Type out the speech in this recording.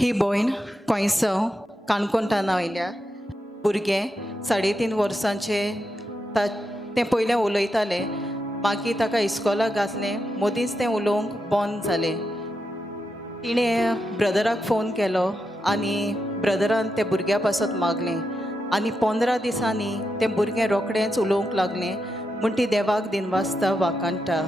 ही भयण कोयसांव काणकोणटान वयल्या भुरगें 3.5 वर्सांचे तें पयलें उलयतालें, मागीर ताका इस्कॉलाक घातलें, मदींच तें उलोवंक बंद जालें. तिणें ब्रदराक फोन केलो आनी ब्रदरान त्या भुरग्या पासत मागलें आनी 15 दिसांनी तें भुरगें रोखडेंच उलोवंक लागलें. म्हूण ती देवाक दिनवासता वाकाणटा.